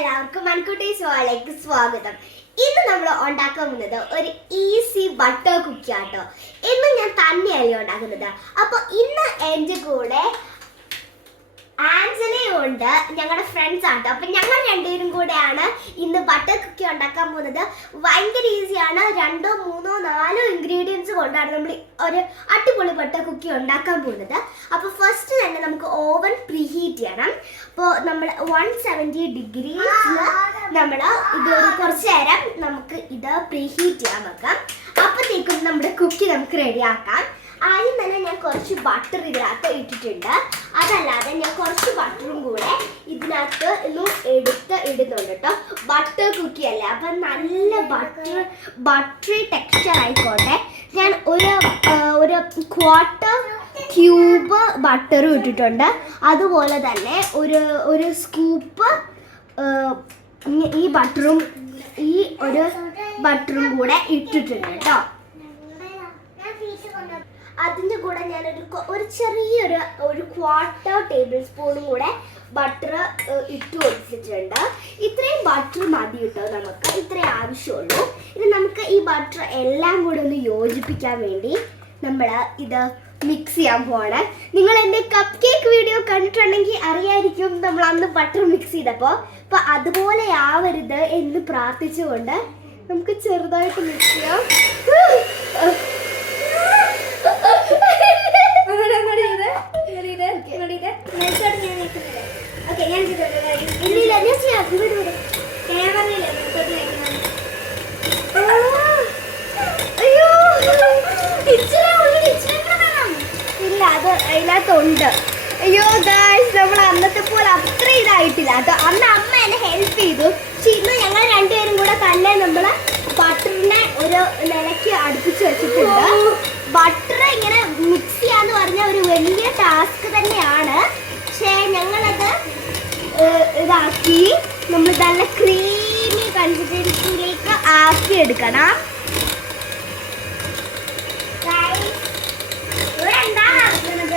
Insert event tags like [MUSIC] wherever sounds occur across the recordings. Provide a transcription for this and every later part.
എല്ലാവർക്കും മൺകുട്ടീസ് വാളേക്ക് സ്വാഗതം. ഇന്ന് നമ്മൾ ഉണ്ടാക്കാൻ പോകുന്നത് ഒരു ഈസി ബട്ടർ കുക്കി ആട്ടോ. ഇന്ന് ഞാൻ തന്നെയല്ലേ ഉണ്ടാക്കുന്നത്. അപ്പോൾ ഇന്ന് എന്റെ കൂടെ ആഞ്ചലയും ഉണ്ട് ഞങ്ങളുടെ ഫ്രണ്ട്സ് ആണ് അപ്പൊ ഞങ്ങൾ രണ്ടുപേരും കൂടെയാണ് ഇന്ന് ബട്ടർ കുക്കി ഉണ്ടാക്കാൻ പോകുന്നത്. ഭയങ്കര ഈസിയാണ് രണ്ടോ മൂന്നോ നാലോ ഇൻഗ്രീഡിയൻസ് കൊണ്ടാണ് നമ്മൾ ഒരു അടിപൊളി ബട്ടർ കുക്കി ഉണ്ടാക്കാൻ പോകുന്നത്. അപ്പൊ ഫസ്റ്റ് തന്നെ നമുക്ക് ഓവൻ പ്രീഹീറ്റ് ചെയ്യണം. അപ്പോൾ നമ്മൾ വൺ സെവന്റി ഡിഗ്രിയിൽ നമ്മൾ ഇത് കുറച്ച് നേരം നമുക്ക് ഇത് പ്രീഹീറ്റ് ചെയ്യാൻ വെക്കാം. അപ്പോഴത്തേക്കും നമ്മുടെ കുക്കി നമുക്ക് റെഡിയാക്കാം ആദ്യം തന്നെ ഞാൻ കുറച്ച് ബട്ടർ ഇതിനകത്ത് ഇട്ടിട്ടുണ്ട്. അതല്ലാതെ ഞാൻ കുറച്ച് ബട്ടറും കൂടെ ഇതിനകത്ത് ഒന്നും എടുത്ത് ഇടുന്നുണ്ട് കേട്ടോ ബട്ടർ കുക്കി അല്ലേ? അപ്പം നല്ല ബട്ടർ ബട്ടറി ടെക്സ്ചർ ആയിക്കോട്ടെ. ഞാൻ ഒരു ഒരു ക്വാർട്ടർ ക്യൂബ് ബട്ടറും ഇട്ടിട്ടുണ്ട്. അതുപോലെ തന്നെ ഒരു ഒരു സ്കൂപ്പ് ഈ ബട്ടറും ഈ ഒരു ബട്ടറും കൂടെ ഇട്ടിട്ടുണ്ട് കേട്ടോ അതിന്റെ കൂടെ ഞാനൊരു ഒരു ചെറിയൊരു ഒരു ക്വാർട്ടർ ടേബിൾ സ്പൂണും കൂടെ ബട്ടർ ഇട്ട് കൊടുത്തിട്ടുണ്ട് ഇത്രയും ബട്ടർ മതി കേട്ടോ നമുക്ക്. ഇത്രയും ആവശ്യമുള്ളൂ. ഇത് നമുക്ക് ഈ ബട്ടർ എല്ലാം കൂടെ ഒന്ന് യോജിപ്പിക്കാൻ വേണ്ടി നമ്മൾ ഇത് മിക്സ് ചെയ്യാൻ പോവാണ്. നിങ്ങൾ എന്റെ കപ്പ് കേക്ക് വീഡിയോ കണ്ടിട്ടുണ്ടെങ്കിൽ അറിയായിരിക്കും നമ്മൾ അന്ന് ബട്ടർ മിക്സ് ചെയ്തപ്പോൾ അപ്പോൾ അതുപോലെ ആവരുത് എന്ന് പ്രാർത്ഥിച്ചുകൊണ്ട് നമുക്ക് ചെറുതായിട്ട് മിക്സ് ചെയ്യാം ഓക്കെ ഞാൻ ഇല്ലില്ല ഞാൻ ചെയ്യാം ഇവിടെ ഇവിടെ ക്യാമറയിലെ തൊട്ട് വയ്ക്കുന്നത് ആ, അയ്യോ ഇച്ചിരി ഉള്ളിൽ ഇച്ചിരി കൂടെ വേണം. ഇല്ല അത് അതിനകത്തുണ്ട് അയ്യോ ഗായ്സ് നമ്മൾ അന്നത്തെ പോലെ അത്ര ഇതായിട്ടില്ല കേട്ടോ അന്ന് അമ്മ എന്നെ ഹെൽപ്പ് ചെയ്തു. പക്ഷെ ഇന്ന് ഞങ്ങൾ രണ്ടുപേരും കൂടെ തന്നെ നമ്മൾ ബട്ടറിനെ ഒരു നിലയ്ക്ക് അടുപ്പിച്ച് വെച്ചിട്ടുണ്ട്. ബട്ടർ ഇങ്ങനെ മിക്സ് ചെയ്യാന്ന് പറഞ്ഞ ഒരു വലിയ ടാസ്ക് തന്നെയാണ്. പക്ഷേ ഞങ്ങളത് ഇതാക്കി. നമ്മൾ നല്ല ക്രീമി കൺസിസ്റ്റൻസിയിലേക്ക് ആക്കി എടുക്കണം ഇവിടെ എന്താ നടക്കുന്നത്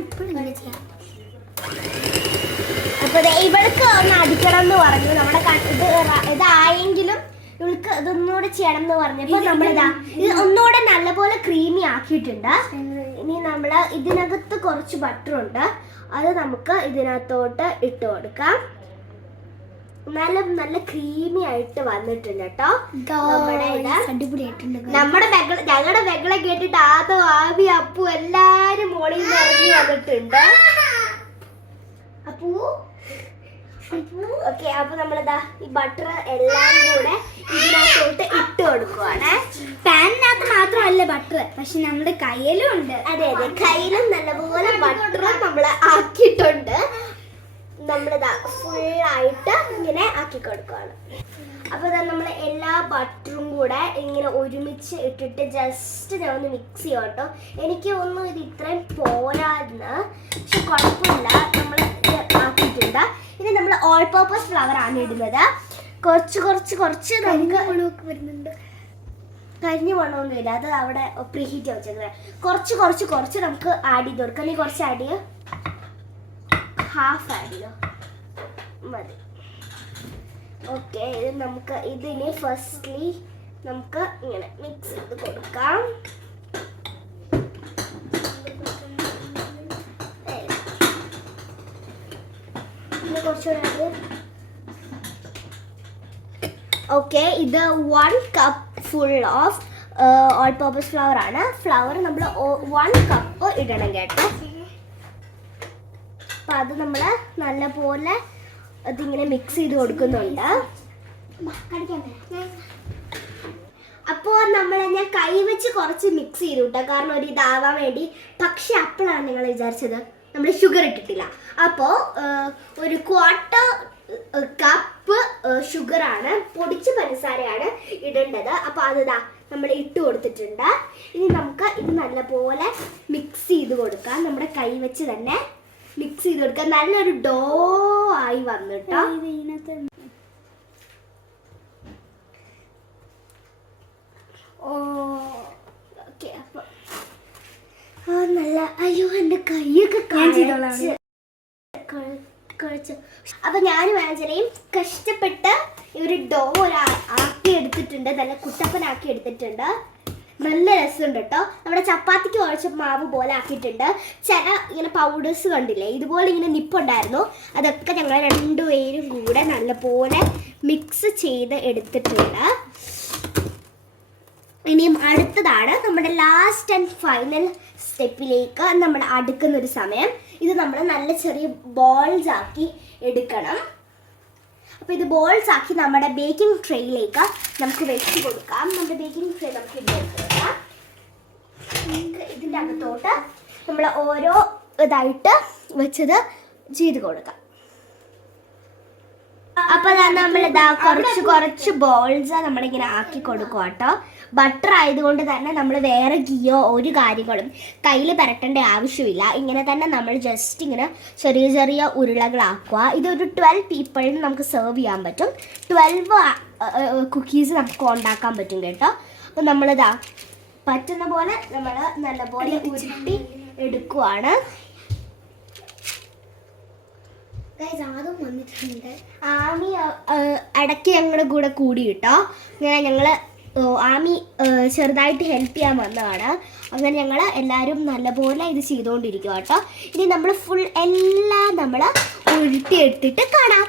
എപ്പോഴും ഇങ്ങനെ ചെയ്യാം. അപ്പൊ ദേ ഇവൾക്ക് ഒന്ന് അടിക്കണം എന്ന് പറഞ്ഞു. നമ്മുടെ ഇത് ഇതായെങ്കിലും ഇവൾക്ക് ഇതൊന്നുകൂടെ ചെയ്യണം എന്ന് പറഞ്ഞപ്പോൾ നമ്മളിതാ ഇത് ഒന്നുകൂടെ നല്ലപോലെ ക്രീമി ആക്കിയിട്ടുണ്ട്. ഇനി നമ്മൾ ഇതിനകത്ത് കുറച്ച് ബട്ടറുണ്ട് അത് നമുക്ക് ഇതിനകത്തോട്ട് ഇട്ട് കൊടുക്കാം. നല്ല നല്ല ക്രീമി ആയിട്ട് വന്നിട്ടുണ്ട് കേട്ടോ. നമ്മുടെ നമ്മുടെ ബഹള ഞങ്ങളുടെ ബഹളം കേട്ടിട്ട് ആദോ ആവി അപ്പു എല്ലാരും മോളിൽ നിന്ന് ഇറങ്ങി വന്നിട്ടുണ്ട്. അപ്പു. ഓക്കെ അപ്പൊ നമ്മളിതാ ഈ ബട്ടർ എല്ലാം കൂടെ ഇതിനകത്തോട്ട് ഇട്ട് കൊടുക്കുവാണ്. പാനിനകത്ത് മാത്രമല്ല ബട്ടർ പക്ഷെ നമ്മുടെ കയ്യിലും ഉണ്ട്. അതെ അതെ. കയ്യിലും നല്ലപോലെ ബട്ടർ നമ്മൾ ആക്കിയിട്ടുണ്ട്. നമ്മളിതാ ഫുള്ളായിട്ട് ഇങ്ങനെ ആക്കി കൊടുക്കുകയാണ് അപ്പോൾ ഇതാ നമ്മൾ എല്ലാ ബട്ടറും കൂടെ ഇങ്ങനെ ഒരുമിച്ച് ഇട്ടിട്ട് ജസ്റ്റ് ഞാൻ ഒന്ന് മിക്സ് ചെയ്യാം കേട്ടോ എനിക്ക് ഒന്നും ഇത് ഇത്രയും പോരാന്ന് പക്ഷെ കുഴപ്പമില്ല. നമ്മൾ ആക്കിയിട്ടുണ്ട്. ഇനി നമ്മൾ ഓൾ പർപ്പസ് ഫ്ലവർ ആണ് ഇടുന്നത്. കുറച്ച് കുറച്ച് കുറച്ച് നമുക്ക് മണമൊക്കെ വരുന്നുണ്ട്. കരിഞ്ഞു മണമൊന്നുമില്ല അത് അവിടെ പ്രീഹീറ്റ് വെച്ചേക്കുന്നത് കുറച്ച് കുറച്ച് കുറച്ച് നമുക്ക് ആഡ് ചെയ്ത് കൊടുക്കാം. നീ കുറച്ച് ആഡ് ചെയ്യോ. ഹാഫ് ആഡ് ചെയ്യോ മതി ഓക്കെ ഇത് നമുക്ക് ഇതിന് ഫസ്റ്റ്ലി നമുക്ക് ഇങ്ങനെ മിക്സ് ചെയ്ത് കൊടുക്കാം. ഓക്കെ ഇത് one cup full of all purpose flour ആണ്. ഫ്ലവർ നമ്മൾ വൺ കപ്പ് ഇടണം കേട്ടോ. അപ്പം അത് നമ്മൾ നല്ലപോലെ അതിങ്ങനെ മിക്സ് ചെയ്ത് കൊടുക്കുന്നുണ്ട്. അപ്പോ നമ്മൾ ഞാൻ കൈ വെച്ച് കുറച്ച് മിക്സ് ചെയ്തു കേട്ടോ കാരണം ഒരു ഇതാവാൻ വേണ്ടി. പക്ഷെ അപ്പോഴാണ് നിങ്ങൾ വിചാരിച്ചത് നമ്മൾ ഷുഗർ ഇട്ടിട്ടില്ല. അപ്പോ ഒരു ക്വാർട്ടർ കപ്പ് ഷുഗറാണ് പൊടിച്ച പഞ്ചസാരയാണ് ഇടേണ്ടത്. അപ്പോൾ അതിതാ നമ്മൾ ഇട്ട് കൊടുത്തിട്ടുണ്ട്. ഇനി നമുക്ക് ഇത് നല്ലപോലെ മിക്സ് ചെയ്ത് കൊടുക്കാം. നമ്മുടെ കൈ വെച്ച് തന്നെ. മിക്സ് ചെയ്ത് കൊടുക്കുക നല്ലൊരു ഡോ ആയി വന്നിട്ടോ. ഓക്കെ അപ്പൊ. ആ നല്ല അയ്യോ എന്റെ കൈയൊക്കെ. കാണിച്ച്. കുഴച്ച്. അപ്പൊ ഞാനും ആഞ്ചലയും കഷ്ടപ്പെട്ട് ഒരു ഡോ ഒരു ആക്കി എടുത്തിട്ടുണ്ട് നല്ല കുട്ടപ്പനാക്കി എടുത്തിട്ടുണ്ട് നല്ല രസമുണ്ട് കേട്ടോ. നമ്മുടെ ചപ്പാത്തിക്ക് കുഴച്ച മാവ് പോലെ ആക്കിയിട്ടുണ്ട്. ചില ഇങ്ങനെ പൗഡേഴ്സ് കണ്ടില്ലേ? ഇതുപോലെ ഇങ്ങനെ നിപ്പുണ്ടായിരുന്നു അതൊക്കെ ഞങ്ങൾ രണ്ടുപേരും കൂടെ നല്ലപോലെ മിക്സ് ചെയ്ത് എടുത്തിട്ടുണ്ട്. ഇനിയും അടുത്തതാണ് നമ്മുടെ ലാസ്റ്റ് ആൻഡ് ഫൈനൽ സ്റ്റെപ്പിലേക്ക് നമ്മൾ അടുക്കുന്ന ഒരു സമയം. ഇത് നമ്മൾ നല്ല ചെറിയ ബോൾസ് ആക്കി എടുക്കണം. അപ്പോൾ ഇത് ബോൾസ് ആക്കി നമ്മുടെ ബേക്കിംഗ് ട്രേയിലേക്ക് നമുക്ക് വെച്ച് കൊടുക്കാം. നമ്മുടെ ബേക്കിംഗ് ട്രേ നമുക്ക് ഇട്ട് വെക്കാം ഇതിന്റെ അകത്തോട്ട് നമ്മൾ ഓരോ ഇതായിട്ട് വെച്ചത് ചെയ്ത് കൊടുക്കാം. അപ്പൊ നമ്മൾ ഇതാ കുറച്ച് കുറച്ച് ബോൾസ് നമ്മളിങ്ങനെ ആക്കി കൊടുക്കും കേട്ടോ ബട്ടർ ആയതുകൊണ്ട് തന്നെ നമ്മൾ വേറെ ഗിയോ ഒരു കാര്യങ്ങളും കയ്യിൽ പരട്ടേണ്ട ആവശ്യമില്ല. ഇങ്ങനെ തന്നെ നമ്മൾ ജസ്റ്റ് ഇങ്ങനെ ചെറിയ ചെറിയ ഉരുളകളാക്കുക ഇതൊരു ട്വൽവ് പീപ്പിളിന് നമുക്ക് സെർവ് ചെയ്യാൻ പറ്റും. ട്വൽവ് കുക്കീസ് നമുക്ക് ഉണ്ടാക്കാൻ പറ്റും കേട്ടോ. അപ്പൊ നമ്മളിതാ പറ്റുന്ന പോലെ നമ്മൾ നല്ലപോലെ ഉരുട്ടി എടുക്കുവാണ്. ആമി ഇടയ്ക്ക് ഞങ്ങളുടെ കൂടെ കൂടി കിട്ടോ. അങ്ങനെ ഞങ്ങൾ ആമി ചെറുതായിട്ട് ഹെൽപ്പ് ചെയ്യാൻ വന്നതാണ്. അങ്ങനെ ഞങ്ങൾ എല്ലാവരും നല്ലപോലെ ഇത് ചെയ്തുകൊണ്ടിരിക്കുക കേട്ടോ. ഇനി നമ്മൾ ഫുൾ എല്ലാം നമ്മൾ ഉരുട്ടിയെടുത്തിട്ട് കാണാം.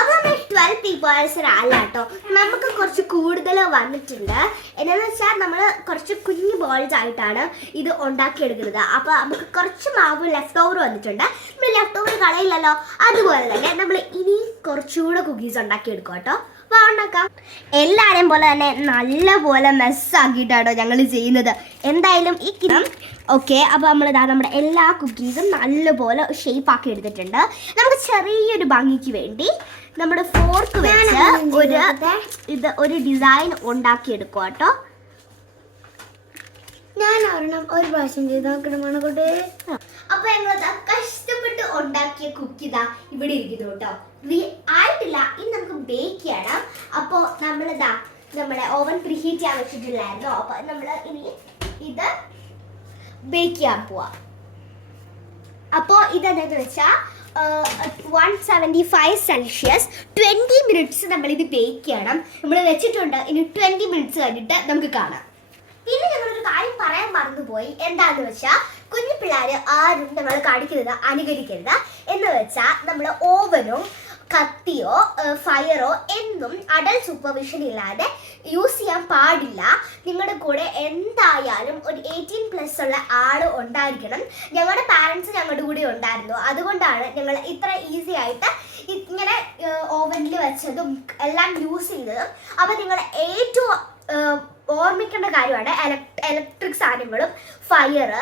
അപ്പൊ ട്വൽവ് പീപ്പിൾസ് അല്ല കേട്ടോ നമുക്ക് കുറച്ച് കൂടുതൽ വന്നിട്ടുണ്ട്. എന്നാന്ന് വെച്ചാൽ നമ്മൾ കുറച്ച് കുഞ്ഞു ബോൾസ് ആയിട്ടാണ് ഇത് ഉണ്ടാക്കിയെടുക്കുന്നത്. അപ്പൊ നമുക്ക് കുറച്ച് മാവ് ലെഫ്റ്റ് ഓവർ വന്നിട്ടുണ്ട്. നമ്മൾ ലെഫ്റ്റ് ഓവർ കളയില്ലല്ലോ. അതുപോലെ തന്നെ നമ്മൾ ഇനി കുറച്ചുകൂടെ കുക്കീസ് ഉണ്ടാക്കിയെടുക്കും കേട്ടോ ഉണ്ടാക്കാം എല്ലാവരെയും പോലെ തന്നെ നല്ലപോലെ മെസ്സാക്കിയിട്ടാണോ ഞങ്ങൾ ചെയ്യുന്നത്. എന്തായാലും ഈ കിണം ഓക്കെ അപ്പോൾ നമ്മൾ ഇതാ നമ്മുടെ എല്ലാ കുക്കീസും നല്ലപോലെ ഷേപ്പ് ആക്കി എടുത്തിട്ടുണ്ട്. നമുക്ക് ചെറിയൊരു ഭംഗിക്ക് വേണ്ടി നമ്മുടെ ഫോർക്ക് വെച്ച് ഒരു ഇത് ഒരു ഡിസൈൻ ഉണ്ടാക്കി എടുക്കുക കേട്ടോ ഞാൻ ഒരെണ്ണം ഒരു പ്രാവശ്യം ചെയ്ത് നോക്കണം മണക്കൂട്ട്. അപ്പൊ ഞങ്ങൾ കഷ്ടപ്പെട്ട് ഉണ്ടാക്കിയ കുക്കിതാ ഇവിടെ ഇരിക്കുന്നു കേട്ടോ ആയിട്ടില്ല. ഇനി നമുക്ക് ബേക്ക് ചെയ്യണം അപ്പോൾ നമ്മളിതാ നമ്മുടെ ഓവൻ പ്രിഹീറ്റ് ചെയ്യാൻ വെച്ചിട്ടില്ലായിരുന്നു അപ്പൊ നമ്മൾ ഇനി ഇത് ബേക്ക് ചെയ്യാൻ പോവാ. അപ്പോൾ ഇതെന്താന്ന് വെച്ചാൽ one seventy five Celsius twenty minutes നമ്മളിത് ബേക്ക് ചെയ്യണം. നമ്മൾ വെച്ചിട്ടുണ്ട്. ഇനി ട്വന്റി മിനിറ്റ്സ് കഴിഞ്ഞിട്ട് നമുക്ക് കാണാം. പിന്നെ ഞങ്ങളൊരു കാര്യം പറയാൻ മറന്നുപോയി. എന്താന്ന് വെച്ചാൽ കുഞ്ഞു പിള്ളേർ ആരും നമ്മൾ കാണിക്കുന്നത് അനുകരിക്കരുത്. എന്ന് വെച്ചാൽ നമ്മൾ ഓവനോ കത്തിയോ ഫയറോ എന്നും അഡൽ സൂപ്പർവിഷൻ ഇല്ലാതെ യൂസ് ചെയ്യാൻ പാടില്ല. നിങ്ങളുടെ കൂടെ എന്തായാലും ഒരു എയ്റ്റീൻ പ്ലസ് ഉള്ള ആൾ ഉണ്ടായിരിക്കണം. ഞങ്ങളുടെ പാരൻസ് ഞങ്ങളുടെ കൂടെ ഉണ്ടായിരുന്നു. അതുകൊണ്ടാണ് ഞങ്ങൾ ഇത്ര ഈസി ആയിട്ട് ഇങ്ങനെ ഓവനിൽ വെച്ചതും എല്ലാം യൂസ് ചെയ്തതും. അപ്പോൾ നിങ്ങൾ ഏറ്റവും ഓർമ്മിക്കേണ്ട കാര്യമാണ്. ഇലക്ട്രിക് സാധനങ്ങളും ഫയർ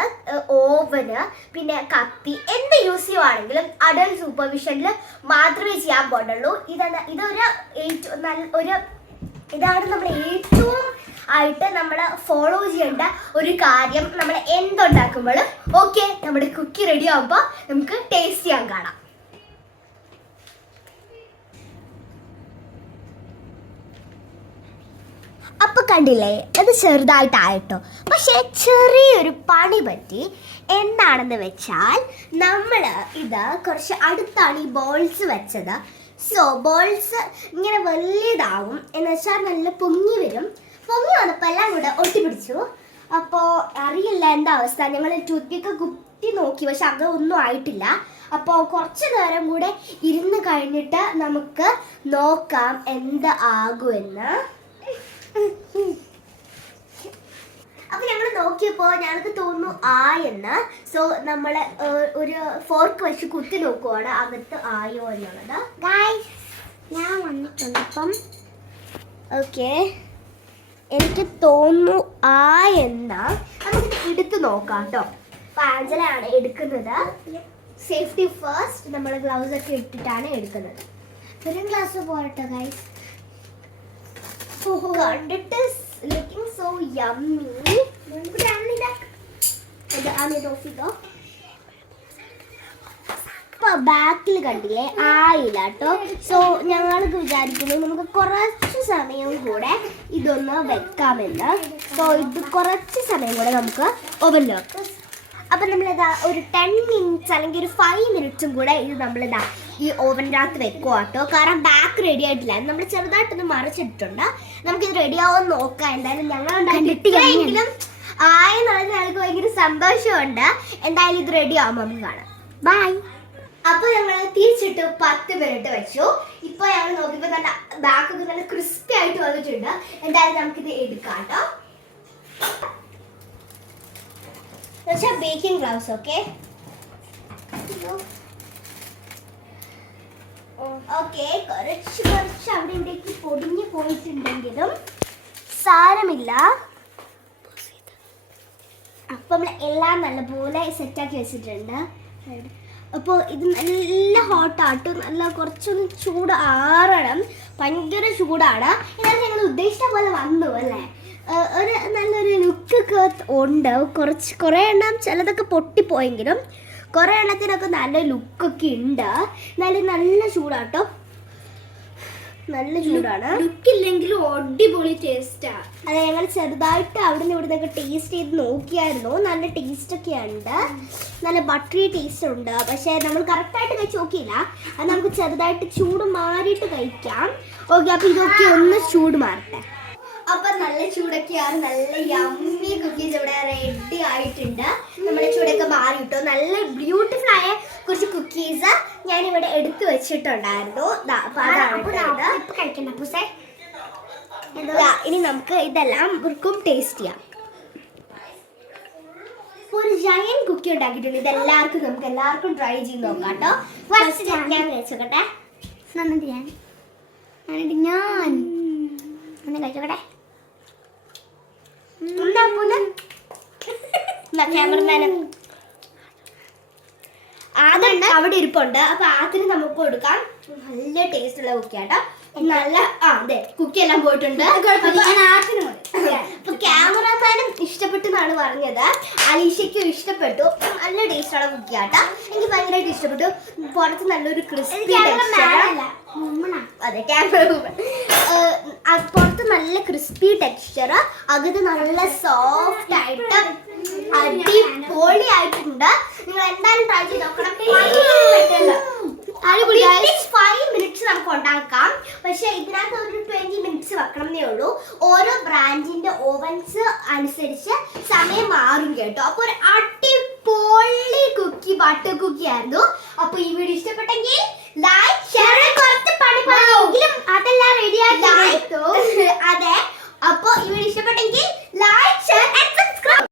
ഓവന് പിന്നെ കത്തി എന്ത് യൂസ് ചെയ്യുവാണെങ്കിലും അഡൽ സൂപ്പർവിഷനിൽ മാത്രമേ ചെയ്യാൻ പാടുള്ളൂ. ഇതാണ് ഇതൊരു ഏറ്റവും നല്ല ഒരു ഇതാണ് നമ്മൾ ഏറ്റവും ആയിട്ട് നമ്മൾ ഫോളോ ചെയ്യേണ്ട ഒരു കാര്യം. നമ്മൾ എന്തുണ്ടാക്കുമ്പോഴും ഓക്കെ നമ്മുടെ കുക്കി റെഡി ആകുമ്പോൾ നമുക്ക് ടേസ്റ്റ് ചെയ്യാൻ കാണാം അപ്പൊ കണ്ടില്ലേ? അത് ചെറുതായിട്ടായിട്ടോ. പക്ഷെ ചെറിയൊരു പണി പറ്റി. എന്താണെന്ന് വെച്ചാൽ നമ്മൾ ഇത് കുറച്ച് അടുത്താണ് ഈ ബോൾസ് വെച്ചത്. സോ ബോൾസ് ഇങ്ങനെ വലിയതാവും. എന്ന് വെച്ചാൽ നല്ല പൊങ്ങി വരും. പൊങ്ങി വന്നപ്പോൾ എല്ലാം കൂടെ ഒട്ടിപ്പിടിച്ചു. അപ്പോൾ അറിയില്ല എന്താ അവസ്ഥ. ഞങ്ങൾ ടൂത്ത്പിക്ക് കുത്തി നോക്കി. പക്ഷെ അതൊന്നും ആയിട്ടില്ല. അപ്പോൾ കുറച്ച് നേരം കൂടെ ഇരുന്ന് കഴിഞ്ഞിട്ട് നമുക്ക് നോക്കാം എന്ത് ആകുമെന്ന്. അപ്പൊ ഞങ്ങൾ നോക്കിയപ്പോ ഞങ്ങൾക്ക് തോന്നുന്നു ആ എന്ന്. സോ നമ്മൾ ഒരു ഫോർക്ക് വെച്ച് കുത്തി നോക്കുവാണ് അകത്ത് ആയോ എന്നുള്ളത്. ഞാൻ വന്നിട്ടുണ്ട് അപ്പം ഓക്കെ എനിക്ക് തോന്നുന്നു ആ എന്നാ. നമുക്ക് എടുത്ത് നോക്കാം കേട്ടോ പാഞ്ചലാണ് എടുക്കുന്നത്. സേഫ്റ്റി ഫസ്റ്റ് നമ്മൾ ഗ്ലൗസ് ഒക്കെ ഇട്ടിട്ടാണ് എടുക്കുന്നത്. ഒരു ഗ്ലാസ് പോരട്ടോ ഗായ്സ് കണ്ടിട്ട് ലുക്കിംഗ് സോ യമ്മി ഇപ്പൊ ബാക്കിൽ കണ്ടില്ലേ? ആയില്ല കേട്ടോ സോ ഞങ്ങൾക്ക് വിചാരിക്കുന്നത് നമുക്ക് കുറച്ച് സമയം കൂടെ ഇതൊന്ന് വെക്കാമെന്ന്. സോ ഇത് കുറച്ച് സമയം കൂടെ നമുക്ക് ഓവനിൽ വെക്കാം. അപ്പം നമ്മളിതാ ഒരു ടെൻ മിനിറ്റ്സ് അല്ലെങ്കിൽ ഒരു ഫൈവ് മിനിറ്റ്സും കൂടെ ഇത് നമ്മളിതാ ഈ ഓവന്റെ അകത്ത് വെക്കുക കേട്ടോ കാരണം ബാക്ക് റെഡി ആയിട്ടില്ല. നമ്മൾ ചെറുതായിട്ടൊന്ന് മറിച്ചിട്ടുണ്ട് നമുക്കിത് റെഡി ആവുമെന്ന് നോക്കാം. എന്തായാലും ഞങ്ങൾ എങ്കിലും ആയെന്നുള്ളത് ഞങ്ങൾക്ക് ഭയങ്കര സന്തോഷമുണ്ട്. എന്തായാലും ഇത് റെഡി ആവുമ്പോൾ നമുക്ക് കാണാം. ബൈ അപ്പൊ ഞങ്ങൾ തിരിച്ചിട്ട് പത്ത് മിനിറ്റ് വെച്ചു. ഇപ്പൊ ഞങ്ങൾ നോക്കിയപ്പോ നല്ല ബാക്ക് നല്ല ക്രിസ്പി ആയിട്ട് വന്നിട്ടുണ്ട്. എന്തായാലും നമുക്കിത് എടുക്കാം കേട്ടോ എന്നുവെച്ചാൽ ബേക്കിംഗ് ഗ്ലൗസ് ഓക്കെ ഓക്കെ കുറച്ച് കുറച്ച് അവിടെ ഇവിടേക്ക് പൊടിഞ്ഞു പോയിട്ടുണ്ടെങ്കിലും സാരമില്ല. അപ്പം എല്ലാം നല്ലപോലെ സെറ്റാക്കി വെച്ചിട്ടുണ്ട്. അപ്പോൾ ഇത് നല്ല ഹോട്ടാട്ട് നല്ല കുറച്ചൊന്ന് ചൂട് ആറണം. ഭയങ്കര ചൂടാണ്. എന്നാൽ ഞങ്ങൾ ഉദ്ദേശിച്ച പോലെ വന്നു അല്ലേ? ഒരു നല്ലൊരു ലുക്കൊക്കെ ഉണ്ട്. കുറച്ച് കുറേ എണ്ണം ചിലതൊക്കെ പൊട്ടിപ്പോയെങ്കിലും കുറേ എണ്ണത്തിനൊക്കെ നല്ല ലുക്കൊക്കെ ഉണ്ട്. നല്ല നല്ല ചൂടാട്ടോ. നല്ല ചൂടാണ്. ലുക്കില്ലെങ്കിലും അടിപൊളി ടേസ്റ്റാ അതെ ഞങ്ങൾ ചെറുതായിട്ട് അവിടെ നിന്ന് ഇവിടെ ടേസ്റ്റ് ചെയ്ത് നോക്കിയായിരുന്നു. നല്ല ടേസ്റ്റ് ഒക്കെ ഉണ്ട്. നല്ല ബട്ടറി ടേസ്റ്റ് ഉണ്ട്. പക്ഷേ നമ്മൾ കറക്റ്റായിട്ട് കഴിച്ച് നോക്കിയില്ല. അത് നമുക്ക് ചെറുതായിട്ട് ചൂട് മാറിയിട്ട് കഴിക്കാം. ഓക്കെ അപ്പൊ ഇതൊക്കെ ഒന്ന് ചൂട് മാറട്ടെ. നല്ല ചൂടൊക്കെയാണ്. നല്ല യമ്മി കുക്കീസ് ഇവിടെ റെഡി ആയിട്ടുണ്ട്. നമ്മുടെ ചൂടൊക്കെ മാറി കിട്ടും നല്ല ബ്യൂട്ടിഫുൾ ആയ കുറച്ച് കുക്കീസ് ഞാൻ ഇവിടെ എടുത്തു വെച്ചിട്ടുണ്ടായിരുന്നു. ഇനി നമുക്ക് ഇതെല്ലാം ഇവർക്കും ടേസ്റ്റ് ചെയ്യാം. ഒരു ജയൻ കുക്കി ഉണ്ടാക്കിയിട്ടുണ്ട്. ഇതെല്ലാവർക്കും നമുക്ക് എല്ലാവർക്കും ട്രൈ ചെയ്ത് നോക്കാം കേട്ടോ ഫസ്റ്റ് ഞാൻ കഴിച്ചോട്ടെ എന്നിട്ട് ഞാൻ. എന്നിട്ട് ഞാൻ. ഒന്ന് കഴിച്ചോട്ടെ ക്യാമറമാന്. ആദ്യം അവിടെ ഇരിപ്പുണ്ട്. അപ്പൊ ആദ്യം നമുക്ക് കൊടുക്കാം. നല്ല ടേസ്റ്റ് ഉള്ള കുക്കിയാട്ടോ നല്ല ആ അതെ കുക്കി എല്ലാം പോയിട്ടുണ്ട്. അപ്പൊ ക്യാമറമാനും ഇഷ്ടപ്പെട്ടു എന്നാണ് പറഞ്ഞത്. അലീഷയ്ക്കും ഇഷ്ടപ്പെട്ടു. നല്ല ടേസ്റ്റ് ടേസ്റ്റുള്ള കുക്കിയാട്ട എനിക്ക് ഭയങ്കരമായിട്ട് ഇഷ്ടപ്പെട്ടു. പുറത്ത് നല്ലൊരു ക്രിസ്പി അതെ ക്യാമറ പുറത്ത് നല്ല ക്രിസ്പി ടെക്സ്ചർ അകത്ത് നല്ല സോഫ്റ്റ് ആയിട്ട് അടിപൊളി ആയിട്ടുണ്ട് നിങ്ങൾ എന്തായാലും ട്രൈ ചെയ്ത് നോക്കണം. ഫൈവ് മിനിറ്റ്സ് നമുക്ക് ഉണ്ടാക്കാം. പക്ഷെ ഇതിനകത്ത് ഒരു ട്വന്റി മിനിറ്റ്സ് വെക്കണം എന്നേ ഉള്ളൂ. ഓരോ ബ്രാൻഡിന്റെ ഓവൻസ് അനുസരിച്ച് സമയം മാറും കേട്ടോ. അപ്പൊ ഒരു അടിപൊളി കുക്കി ബട്ടർ കുക്കി ആയിരുന്നു. അപ്പൊ ഈ വീഡിയോ ഇഷ്ടപ്പെട്ടെങ്കിൽ ലൈക്ക് ഷെയർ കുറച്ച് പണി പണിയെങ്കിലും അതെല്ലാം റെഡി ആക്കി [LAUGHS] അതെ. അപ്പോ ഈ ഇഷ്ടപ്പെട്ടെങ്കിൽ ലൈക്ക് ഷെയർ